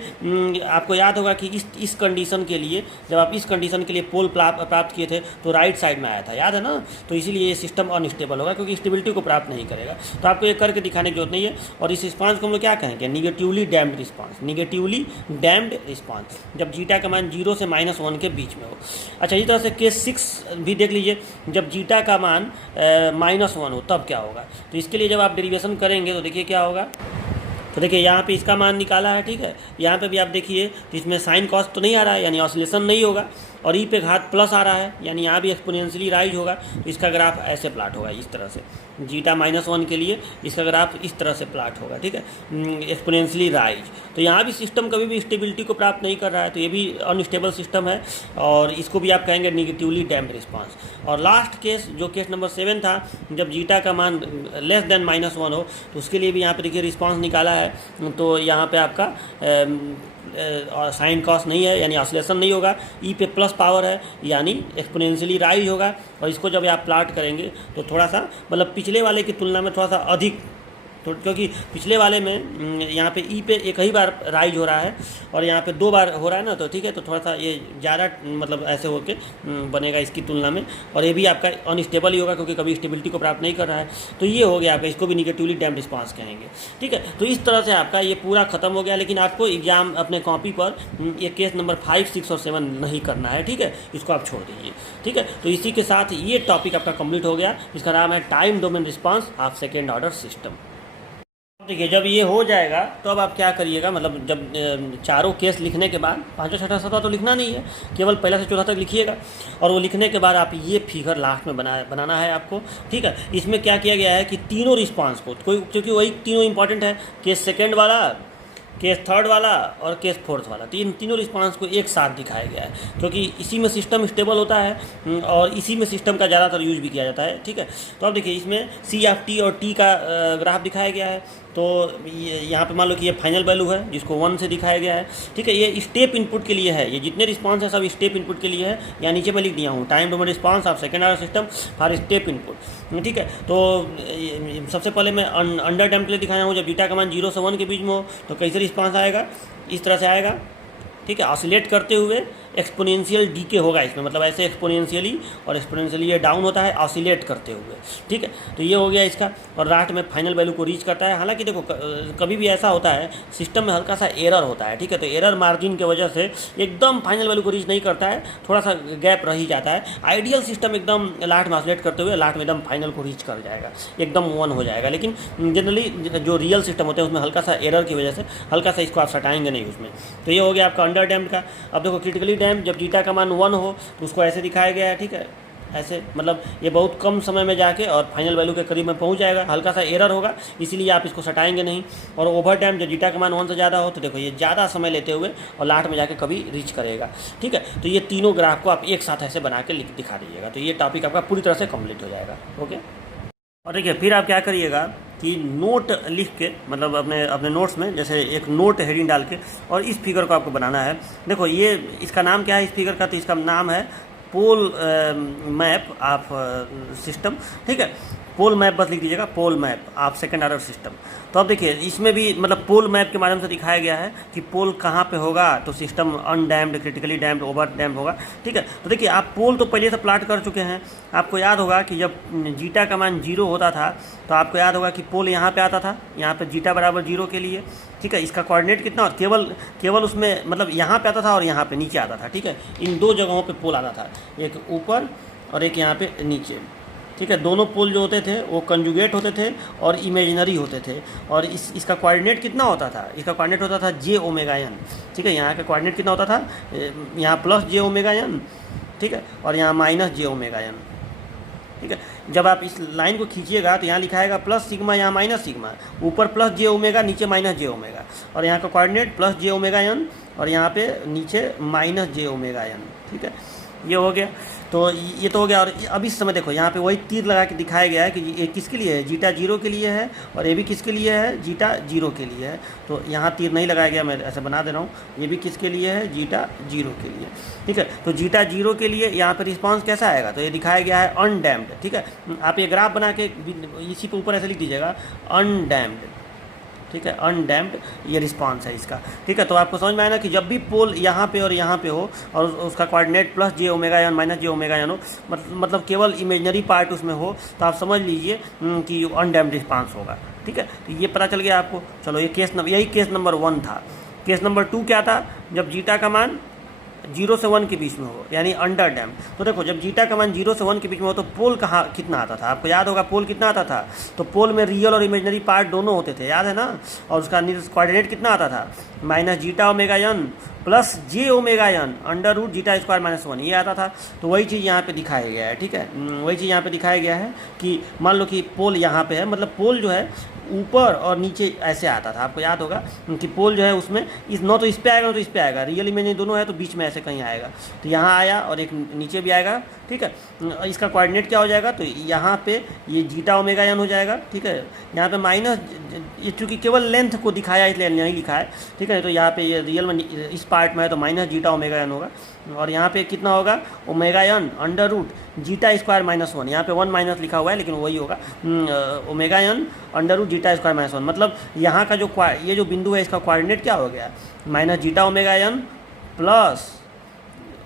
आपको याद होगा कि इस कंडीशन के लिए, जब आप इस कंडीशन के लिए पोल प्राप्त किए थे तो राइट साइड में आया था, याद है ना। तो इसीलिए ये सिस्टम अनस्टेबल होगा, क्योंकि स्टेबिलिटी को प्राप्त नहीं करेगा। तो आपको ये करके दिखाने की जरूरत नहीं है। और इस रिस्पांस को हम लोग क्या कहेंगे? Negatively damped response, negatively damped response, जब जीटा का मान 0 से -1 के बीच में हो। अच्छा, इसी तरह से केस 6 भी देख लीजिए, जब जीटा का मान -1 हो तब क्या होगा। तो इसके लिए जब आप डेरिवेशन करेंगे तो देखिए क्या होगा। तो देखिए यहाँ पे इसका मान निकाला है, ठीक है। यहाँ पे भी आप देखिए तो इसमें साइन कॉस तो नहीं आ रहा है, यानी ऑसिलेशन नहीं होगा, और ई पे घात प्लस आ रहा है, यानी यहाँ भी एक्सपोनेंशियली राइज होगा। तो इसका ग्राफ ऐसे प्लाट होगा, इस तरह से। जीटा -1 के लिए इसका ग्राफ इस तरह से प्लाट होगा, ठीक है, एक्सपोनेंशियली राइज। तो यहाँ भी सिस्टम कभी भी स्टेबिलिटी को प्राप्त नहीं कर रहा है, तो ये भी अनस्टेबल सिस्टम है, और इसको भी आप कहेंगे निगेटिवली डैम्प्ड रिस्पांस। और लास्ट केस जो केस नंबर 7 था, जब जीटा का मान लेस देन -1 हो, तो उसके लिए भी यहाँ पे देखिए रिस्पांस निकाला है। तो यहाँ पे आपका और साइन कॉस नहीं है, यानी ऑसिलेशन नहीं होगा, ई पे प्लस पावर है, यानी एक्सपोनेंशियली राइज होगा। और इसको जब आप प्लॉट करेंगे तो थोड़ा सा, मतलब पिछले वाले की तुलना में थोड़ा सा अधिक, तो क्योंकि पिछले वाले में यहाँ पे ई पे एक ही बार राइज हो रहा है और यहाँ पे 2 बार हो रहा है ना, तो ठीक है, तो थोड़ा सा ये ज़्यादा मतलब ऐसे होके बनेगा इसकी तुलना में। और ये भी आपका अनस्टेबल ही होगा, क्योंकि कभी स्टेबिलिटी को प्राप्त नहीं कर रहा है। तो ये हो गया आपका, इसको भी निगेटिवली डैम्प्ड रिस्पांस कहेंगे, ठीक है। तो इस तरह से आपका ये पूरा खत्म हो गया। लेकिन आपको एग्जाम अपने कॉपी पर ये केस नंबर 5, 6 और 7 नहीं करना है, ठीक है, इसको आप छोड़ दीजिए, ठीक है। तो इसी के साथ ये टॉपिक आपका कंप्लीट हो गया, इसका नाम है time domain response of second order system. देखिए जब ये हो जाएगा तो अब आप क्या करिएगा, मतलब जब चारों केस लिखने के बाद 5, 6, 7 तो लिखना नहीं है, केवल पहला से चौथा तक लिखिएगा। और वो लिखने के बाद आप ये फिगर लास्ट में बनाना है आपको, ठीक है। इसमें क्या किया गया है कि तीनों रिस्पांस को, कोई क्योंकि वही तीनों इंपॉर्टेंट है, केस सेकेंड वाला, केस थर्ड वाला और केस फोर्थ वाला, तीनों रिस्पांस को एक साथ दिखाया गया है, क्योंकि इसी में सिस्टम स्टेबल होता है और इसी में सिस्टम का ज़्यादातर यूज भी किया जाता है। ठीक है, तो अब देखिए इसमें सी ऑफ टी और टी का ग्राफ दिखाया गया है। तो यहाँ पे मान लो कि ये फाइनल वैल्यू है जिसको 1 से दिखाया गया है। ठीक है, ये स्टेप इनपुट के लिए है, ये जितने रिस्पांस है सब स्टेप इनपुट के लिए है। यहाँ नीचे मैं लिख दिया हूँ time domain response of second order system for step input. ठीक है, तो सबसे पहले मैं अंडर डैम्प के लिए दिखाया हूँ, जब बीटा का मान 0 से 1 के बीच में हो तो कैसे रिस्पांस आएगा, इस तरह से आएगा। ठीक है, ऑसिलेट करते हुए एक्सपोनेंशियल डीके होगा इसमें, मतलब ऐसे एक्सपोनेंशियली और एक्सपोनेंशियली ये डाउन होता है ऑसिलेट करते हुए। ठीक है, तो ये हो गया इसका, और रात में फाइनल वैल्यू को रीच करता है। हालांकि देखो कभी भी ऐसा होता है सिस्टम में हल्का सा एरर होता है। ठीक है, तो एरर मार्जिन की वजह से एकदम फाइनल वैल्यू को रीच नहीं करता है, थोड़ा सा गैप रह ही जाता है। आइडियल सिस्टम एकदम लास्ट में ऑसिलेट करते हुए लास्ट में एकदम फाइनल को रीच कर जाएगा, एकदम 1 हो जाएगा। लेकिन जनरली जो रियल सिस्टम होते हैं उसमें हल्का सा एरर की वजह से हल्का सा इसको आप सटाएंगे नहीं उसमें। तो ये हो गया आपका अंडर डैम्प का। अब देखो क्रिटिकली डैम्प, जब जीटा का मान 1 हो तो उसको ऐसे दिखाया गया है। ठीक है, ऐसे, मतलब ये बहुत कम समय में जाके और फाइनल वैल्यू के करीब में पहुंच जाएगा, हल्का सा एरर होगा इसीलिए आप इसको सटाएंगे नहीं। और ओवर टाइम जब जीटा का मान 1 से ज़्यादा हो तो देखो ये ज़्यादा समय लेते हुए और लास्ट में जाके कभी रीच करेगा। ठीक है, तो ये तीनों ग्राफ को आप एक साथ ऐसे बना के दिखा दीजिएगा, तो ये टॉपिक आपका पूरी तरह से कंप्लीट हो जाएगा। ओके, और देखिए फिर आप क्या करिएगा कि नोट लिख के, मतलब अपने नोट्स में जैसे एक नोट हेडिंग डाल के, और इस फिगर को आपको बनाना है। देखो ये इसका नाम क्या है इस फिगर का, तो इसका नाम है पोल मैप ऑफ सिस्टम। ठीक है, पोल मैप बस लिख दीजिएगा, pole map of second order system. तो अब देखिए इसमें भी मतलब पोल मैप के माध्यम से दिखाया गया है कि पोल कहाँ पे होगा, तो system undamped, critically damped, over damped होगा। ठीक है, तो देखिए आप पोल तो पहले से प्लाट कर चुके हैं। आपको याद होगा कि जब जीटा का मान 0 होता था तो आपको याद होगा कि पोल यहाँ पे आता था, यहाँ पे जीटा बराबर 0 के लिए। ठीक है, इसका कोऑर्डिनेट कितना, केवल उसमें मतलब यहाँ पे आता था और यहाँ पे नीचे आता था। ठीक है, इन दो जगहों पे पोल आता था, एक ऊपर और एक यहाँ पे नीचे। ठीक है, दोनों पोल जो होते थे वो कंजुगेट होते थे और इमेजिनरी होते थे। और इसका कोऑर्डिनेट कितना होता था, इसका कोऑर्डिनेट होता था जे ओमेगा एन। ठीक है, यहाँ का कोऑर्डिनेट कितना होता था, यहाँ प्लस जे ओमेगा एन। ठीक है, और यहाँ माइनस जे ओमेगा एन। ठीक है, जब आप इस लाइन को खींचिएगा तो यहाँ लिखाएगा प्लस सिग्मा, यहाँ माइनस सिग्मा, ऊपर प्लस जे ओमेगा, नीचे माइनस जे ओमेगा। और यहाँ का coordinate plus j omega n और यहाँ पे नीचे माइनस जे ओमेगा एन। ठीक है, ये हो गया। तो ये तो हो गया। और अब इस समय देखो यहाँ पे वही तीर लगा के दिखाया गया है कि ये किसके लिए है, जीटा 0 के लिए है, और ये भी किसके लिए है, जीटा 0 के लिए है। तो यहाँ तीर नहीं लगाया गया, मैं ऐसे बना दे रहा हूँ, ये भी किसके लिए है, जीटा 0 के लिए। ठीक है, तो जीटा 0 के लिए यहाँ पे रिस्पांस कैसा आएगा, तो ये दिखाया गया है अनडैम्प्ड। ठीक है, आप ये ग्राफ बना के इसी पे ऊपर ऐसे लिख दीजिएगा अनडैम्प्ड। ठीक है, अनडैम्प्ड ये रिस्पांस है इसका। ठीक है, तो आपको समझ में आया ना कि जब भी पोल यहाँ पे और यहाँ पे हो और उसका coordinate plus j omega N minus जे ओमेगा एन हो, मतलब केवल इमेजनरी पार्ट उसमें हो, तो आप समझ लीजिए कि अनडैम्प्ड रिस्पांस होगा। ठीक है, तो ये पता चल गया आपको। चलो ये यही केस नंबर 1 था। केस नंबर 2 क्या था, जब जीटा का मान 0 से 1 के बीच में हो, यानी अंडर डैम। तो देखो जब जीटा का मान 0 से 1 के बीच में हो तो पोल कहाँ कितना आता था, आपको याद होगा पोल कितना आता था, तो पोल में रियल और इमेजनरी पार्ट दोनों होते थे, याद है ना। और उसका कोऑर्डिनेट कितना आता था, minus zeta omega N plus j omega N under root zeta square minus 1, ये आता था। तो वही चीज़ यहाँ पे दिखाया गया है। ठीक है, वही चीज़ यहाँ पे दिखाया गया है कि मान लो कि पोल यहाँ पे है, मतलब पोल जो है ऊपर और नीचे ऐसे आता था। आपको याद होगा कि पोल जो है उसमें न तो इस पे आएगा न तो इस पे आएगा, रियल इमेजनरी दोनों है तो बीच में ऐसे कहीं आएगा। तो यहाँ आया और एक नीचे भी आएगा। ठीक है, इसका कोऑर्डिनेट क्या हो जाएगा, तो यहाँ पे ये जीटा ओमेगा एन हो जाएगा। ठीक है, यहाँ पे माइनस, ये चूँकि केवल लेंथ को दिखाया इसलिए नहीं लिखा है। ठीक है, तो यहाँ पे ये रियल में इस पार्ट में है तो माइनस जीटा ओमेगा एन होगा। और यहाँ पे कितना होगा, omega N under root zeta square minus 1, यहाँ पे 1 माइनस लिखा हुआ है लेकिन वही होगा, omega N under root zeta square minus 1। मतलब यहाँ का जो ये जो बिंदु है इसका कोऑर्डिनेट क्या हो गया, minus zeta omega N plus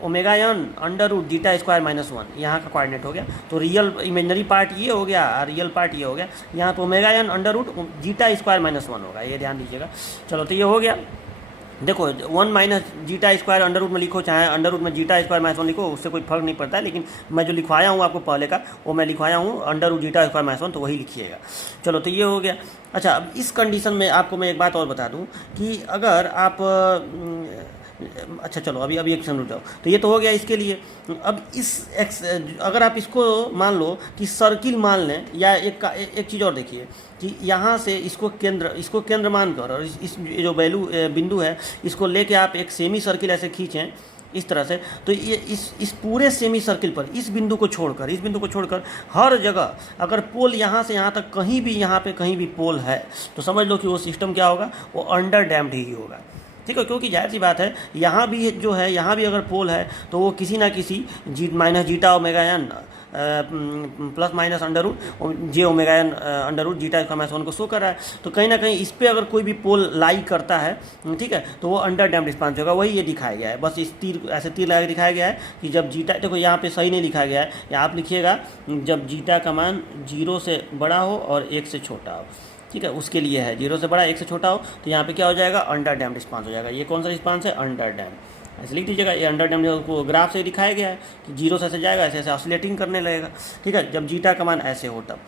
omega N under root zeta square minus 1, यहाँ का कोऑर्डिनेट हो गया। तो रियल इमेजनरी पार्ट ये हो गया और रियल पार्ट ये हो गया। यहाँ पे omega N under root zeta square minus 1 होगा, ये ध्यान दीजिएगा। चलो तो ये हो गया। देखो 1 minus zeta square under root में लिखो, चाहे अंडर रूट में जीटा स्क्वायर माइनस 1 लिखो, उससे कोई फर्क नहीं पड़ता है। लेकिन मैं जो लिखवाया हूँ आपको पहले का, वो मैं लिखवाया हूँ under root zeta square minus 1, तो वही लिखिएगा। चलो तो ये हो गया। अच्छा, अब इस कंडीशन में आपको मैं एक बात और बता दूँ कि अगर आप अच्छा चलो अभी अभी एक सेकंड रुक जाओ। तो ये तो हो गया इसके लिए। अब इस एक्स, अगर आप इसको मान लो कि सर्किल मान लें, या एक चीज़ और देखिए कि यहाँ से इसको केंद्र मानकर और इस जो वैल्यू बिंदु है इसको लेके आप एक सेमी सर्किल ऐसे खींचें इस तरह से, तो ये इस पूरे सेमी सर्किल पर इस बिंदु को छोड़कर हर जगह अगर पोल यहाँ से यहाँ तक कहीं भी, यहाँ पे कहीं भी पोल है तो समझ लो कि वो सिस्टम क्या होगा, वो अंडर डैम्प्ड ही होगा। ठीक है, क्योंकि जाहिर सी बात है यहाँ भी जो है, यहाँ भी अगर पोल है तो वो किसी ना किसी जी minus zeta omega N plus minus under root j omega N under root zeta इसका मैथ वन को शो कर रहा है। तो कहीं ना कहीं इस पर अगर कोई भी पोल लाई करता है, ठीक है, तो वो अंडर डैम्प्ड रिस्पांस होगा। वही ये दिखाया गया है, बस इस तीर ऐसे तीर लगा के दिखाया गया है कि जब जीटा, देखो यहाँ पे सही नहीं लिखा गया है, या आप लिखिएगा जब जीटा का मान 0 से बड़ा हो और 1 से छोटा हो, ठीक है, उसके लिए है 0 से बड़ा 1 से छोटा हो, तो यहाँ पे क्या हो जाएगा, अंडर डैम्प्ड रिस्पांस हो जाएगा। ये कौन सा रिस्पांस है, अंडर डैम्प्ड, ऐसे लिख दीजिएगा। ये अंडर डैम्प्ड को ग्राफ से दिखाया गया है कि 0 से ऐसे जाएगा, ऐसे ऐसे ऑसिलेटिंग करने लगेगा, ठीक है, जब जीटा का मान ऐसे हो तब।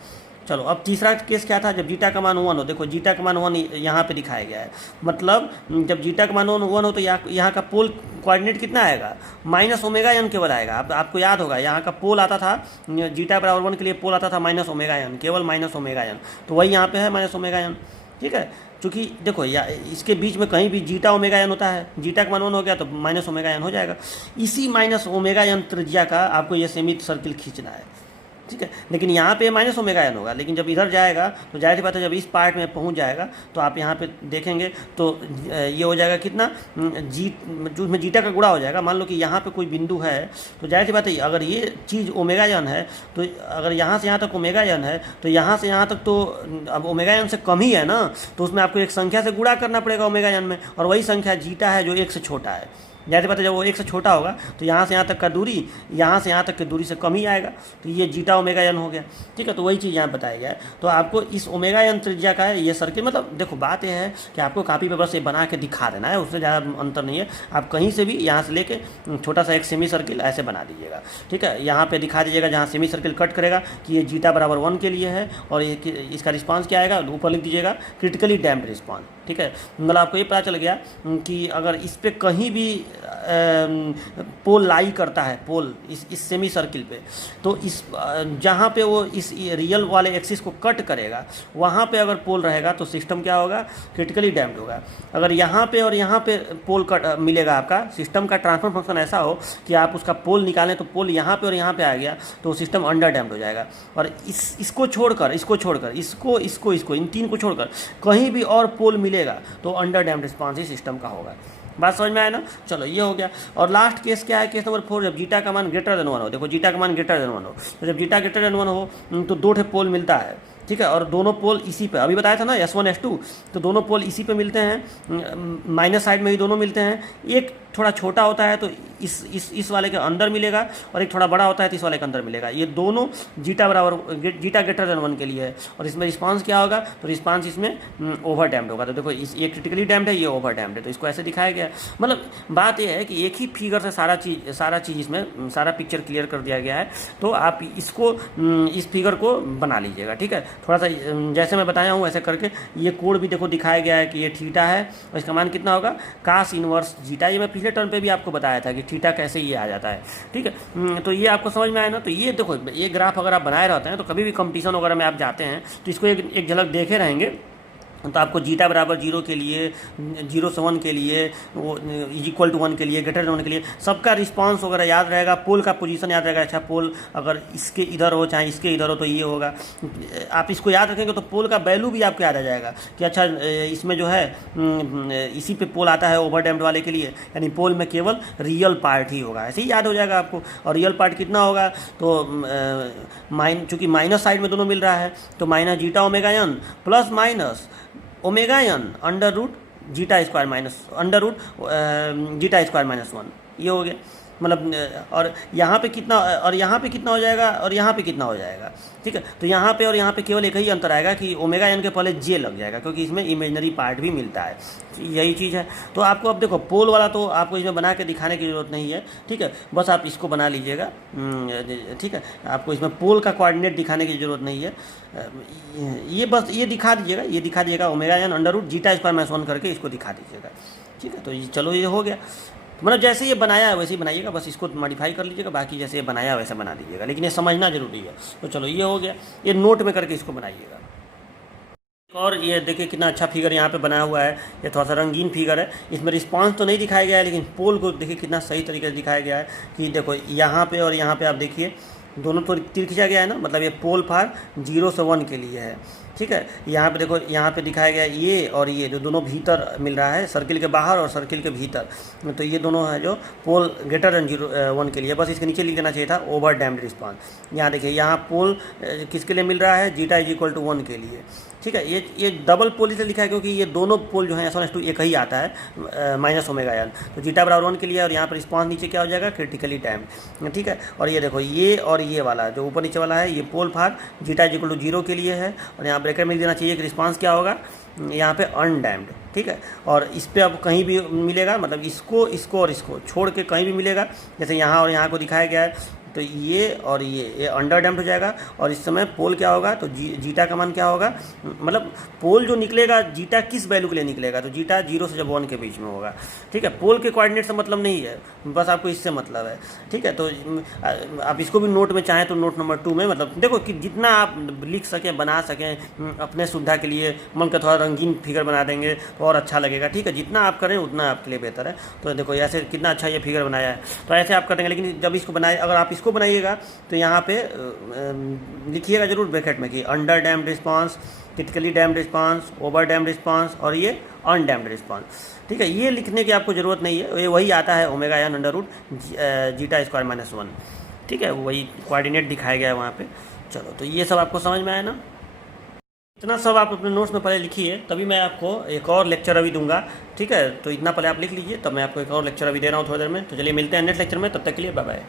चलो अब तीसरा केस क्या था, जब जीटा का मान 1 हो, देखो जीटा का मान 1 यहाँ पे दिखाया गया है, मतलब जब जीटा का मान 1 हो तो यहाँ का पोल कोऑर्डिनेट कितना आएगा, माइनस ओमेगा एन केवल आएगा। आपको याद होगा यहाँ का पोल आता था, जीटा बराबर 1 के लिए पोल आता था माइनस ओमेगा एन, केवल माइनस ओमेगा एन, तो वही यहाँ पे है माइनस ओमेगा एन, ठीक है। चूँकि देखो या इसके बीच में कहीं भी जीटा ओमेगा एन होता है, जीटा का मान 1 हो गया तो माइनस ओमेगा एन हो जाएगा। इसी माइनस ओमेगा एन त्रिज्या का आपको ये सेमी सर्किल खींचना है, ठीक है, लेकिन यहाँ पे माइनस ओमेगा एन होगा, लेकिन जब इधर जाएगा तो जाहिर सी बात है जब इस पार्ट में पहुँच जाएगा तो आप यहाँ पे देखेंगे तो ये हो जाएगा कितना, जो में जीटा का गुणा हो जाएगा। मान लो कि यहाँ पे कोई बिंदु है तो जाहिर सी बात है अगर ये चीज़ ओमेगा एन है, तो अगर यहाँ से यहाँ तक ओमेगा एन है तो यहाँ से यहाँ तक तो अब ओमेगा एन से कम ही है ना, तो उसमें आपको एक संख्या से गुणा करना पड़ेगा ओमेगा एन में, और वही संख्या जीटा है जो 1 से छोटा है। जैसे पता है जब वो 1 से छोटा होगा तो यहाँ से यहाँ तक का दूरी, यहाँ से यहाँ तक की दूरी से कम ही आएगा, तो ये जीटा ओमेगा एन हो गया, ठीक है। तो वही चीज़ यहाँ बताया गया है। तो आपको इस ओमेगा एन त्रिज्या का है ये सर्किल, मतलब देखो बात यह है कि आपको कॉपी पे बस ये बना के दिखा देना है, उससे ज़्यादा अंतर नहीं है। आप कहीं से भी यहाँ से लेके छोटा सा एक सेमी सर्किल ऐसे बना दीजिएगा, ठीक है, यहाँ पर दिखा दीजिएगा जहाँ सेमी सर्किल कट करेगा कि ये जीटा बराबर 1 के लिए है, और ये इसका रिस्पॉन्स क्या आएगा, ऊपर लिख दीजिएगा क्रिटिकली डैम्प्ड रिस्पॉन्स, ठीक है। मतलब आपको ये पता चल गया कि अगर इस पर कहीं भी पोल लाई करता है, पोल इस सेमी सर्किल पे, तो इस जहाँ पे वो इस रियल वाले एक्सिस को कट करेगा वहाँ पे अगर पोल रहेगा तो सिस्टम क्या होगा, क्रिटिकली डैम्प्ड होगा। अगर यहाँ पे और यहाँ पे पोल कट मिलेगा, आपका सिस्टम का ट्रांसफर फंक्शन ऐसा हो कि आप उसका पोल निकालें तो पोल यहाँ पे और यहाँ पे आ गया तो सिस्टम अंडर डैम्प्ड हो जाएगा। और इसको छोड़कर इसको इन तीन को छोड़कर कहीं भी और पोल मिलेगा तो अंडर डैम्प्ड रिस्पॉन्स ही सिस्टम का होगा। बात समझ में आया ना। चलो ये हो गया। और लास्ट केस क्या है, केस नंबर 4, जब जीटा का मान ग्रेटर देन 1 हो। देखो जीटा का मान ग्रेटर देन 1 हो, तो जब जीटा ग्रेटर देन 1 हो तो 2 ठे पोल मिलता है, ठीक है, और दोनों पोल इसी पे, अभी बताया था ना S1 S2, तो दोनों पोल इसी पे मिलते हैं, माइनस साइड में ही दोनों मिलते हैं। एक थोड़ा छोटा होता है तो इस वाले के अंदर मिलेगा, और एक थोड़ा बड़ा होता है तो इस वाले के अंदर मिलेगा। ये दोनों जीटा जीटा ग्रेटर देन 1 के लिए है। और इसमें रिस्पांस क्या होगा, तो रिस्पांस इसमें ओवर डैम्प्ड होगा। तो देखो ये क्रिटिकली डैम्प्ड है, ये ओवर डैम्प्ड है, तो इसको ऐसे दिखाया गया है। मतलब बात यह है कि एक ही फिगर से सारा चीज़ इसमें सारा पिक्चर क्लियर कर दिया गया है। तो आप इसको इस फिगर को बना लीजिएगा, ठीक है। थोड़ा सा जैसे मैं बताया हूँ ऐसे करके ये कोड भी देखो दिखाया गया है कि ये थीटा है और इसका मान कितना होगा, कास इनवर्स जीटा। ये मैं पिछले टर्म पे भी आपको बताया था कि थीटा कैसे ये आ जाता है, ठीक है। तो ये आपको समझ में आया ना। तो ये देखो ये ग्राफ अगर आप बनाए रहते हैं तो कभी भी कंपटीशन वगैरह में आप जाते हैं तो इसको एक झलक देखे रहेंगे। तो आपको जीटा बराबर 0 के लिए, 0 से 1 के लिए, वो इक्वल टू 1 के लिए, ग्रेटर देन 1 के लिए सबका रिस्पांस वगैरह याद रहेगा, पोल का पोजीशन याद रहेगा। अच्छा पोल अगर इसके इधर हो चाहे इसके इधर हो तो ये होगा। आप इसको याद रखेंगे तो पोल का वैल्यू भी आपको याद आ जाएगा कि अच्छा इसमें जो है इसी पे पोल आता है ओवर डैम्प्ड वाले के लिए, यानी पोल में केवल रियल पार्ट ही होगा। ऐसे ही याद हो जाएगा आपको। और रियल पार्ट कितना होगा, तो चूँकि माइनस साइड में दोनों मिल रहा है तो minus zeta omega N plus minus omega N under root zeta square minus under root zeta square minus 1, ये हो गया। मतलब और यहाँ पे कितना, और यहाँ पे कितना हो जाएगा, और यहाँ पे कितना हो जाएगा, ठीक है। तो यहाँ पे और यहाँ पे केवल एक ही अंतर आएगा कि ओमेगा एन के पहले जे लग जाएगा, क्योंकि इसमें इमेजनरी पार्ट भी मिलता है। यही चीज़ है। तो आपको अब देखो पोल वाला तो आपको इसमें बना के दिखाने की ज़रूरत नहीं है, ठीक है। बस आप इसको बना लीजिएगा, ठीक है। आपको इसमें पोल का कोऑर्डिनेट दिखाने की ज़रूरत नहीं है। ये बस ये दिखा दीजिएगा omega N under root zeta square minus 1 करके इसको दिखा दीजिएगा, ठीक है। तो चलो ये हो गया। तो मतलब जैसे ये बनाया है वैसे ही बनाइएगा, बस इसको मॉडिफाई कर लीजिएगा, बाकी जैसे ये बनाया है वैसे बना दीजिएगा, लेकिन ये समझना जरूरी है। तो चलो ये हो गया, ये नोट में करके इसको बनाइएगा। और ये देखिए कितना अच्छा फिगर यहाँ पे बनाया हुआ है, ये थोड़ा सा रंगीन फिगर है, इसमें रिस्पांस तो नहीं दिखाया गया है, लेकिन पोल को देखिए कितना सही तरीके से दिखाया गया है कि देखो यहाँ पे और यहाँ पे आप देखिए दोनों तो तीर खींचा गया है ना, मतलब ये पोल फार 0 से 1 के लिए है, ठीक है। यहाँ पे देखो, यहाँ पे दिखाया गया है ये और ये जो दोनों भीतर मिल रहा है, सर्किल के बाहर और सर्किल के भीतर, तो ये दोनों है जो पोल ग्रेटर देन 1 के लिए। बस इसके नीचे लिख देना चाहिए था ओवर डैम्ड रिस्पांस। यहाँ देखिए, यहाँ पोल किसके लिए मिल रहा है, जीटा इज इक्वल टू 1 के लिए, ठीक है। ये डबल पोल इसलिए लिखा है क्योंकि ये दोनों पोल जो है S1 S2 एक ही आता है माइनस ओमेगा एन, तो जीटा बराबर 1 के लिए, और यहाँ पर रिस्पांस नीचे क्या हो जाएगा, क्रिटिकली डैम्ड, ठीक है। और ये देखो, ये और ये वाला जो ऊपर नीचे वाला है, ये पोल फार जीटा इज इक्वल टू 0 के लिए है, और यहाँ ब्रैकेट में लिख देना चाहिए कि रिस्पांस क्या होगा यहाँ पे अनडैम्ड, ठीक है। और इस पर अब कहीं भी मिलेगा, मतलब इसको इसको और इसको छोड़ के कहीं भी मिलेगा, जैसे यहाँ और यहाँ को दिखाया गया है, तो ये और ये अंडर डैम्प्ड हो जाएगा, और इस समय पोल क्या होगा, तो जीटा का मान क्या होगा, मतलब पोल जो निकलेगा जीटा किस वैल्यू के लिए निकलेगा, तो जीटा 0 से जब 1 के बीच में होगा, ठीक है। पोल के कोऑर्डिनेट से मतलब नहीं है, बस आपको इससे मतलब है, ठीक है। तो आप इसको भी नोट में चाहें तो नोट नंबर 2 में, मतलब देखो कि जितना आप लिख सकें, बना सकें अपने सुविधा के लिए, मन का थोड़ा रंगीन फिगर बना देंगे तो और अच्छा लगेगा, ठीक है। जितना आप करें उतना आपके लिए बेहतर है। तो देखो ऐसे कितना अच्छा ये फिगर बनाया है, तो ऐसे आप कर देंगे, लेकिन जब इसको बनाए, अगर आप इसको बनाइएगा तो यहाँ पे लिखिएगा जरूर ब्रैकेट में कि under damped response, critically damped response, over damped response और ये अनडैम्ड रिस्पांस, ठीक है। ये लिखने की आपको ज़रूरत नहीं है, ये वही आता है omega N under root zeta square minus 1, ठीक है। वही कोऑर्डिनेट दिखाया गया है वहाँ पे। चलो, तो ये सब आपको समझ में आया ना। इतना सब आप अपने नोट्स में पहले लिखिए, तभी मैं आपको एक और लेक्चर अभी दूंगा, ठीक है। तो इतना पहले आप लिख लीजिए, तब मैं आपको एक और लेक्चर अभी दे रहा हूँ थोड़ी देर में। तो चलिए मिलते हैं नेक्स्ट लेक्चर में, तब तक के लिए बाय बाय।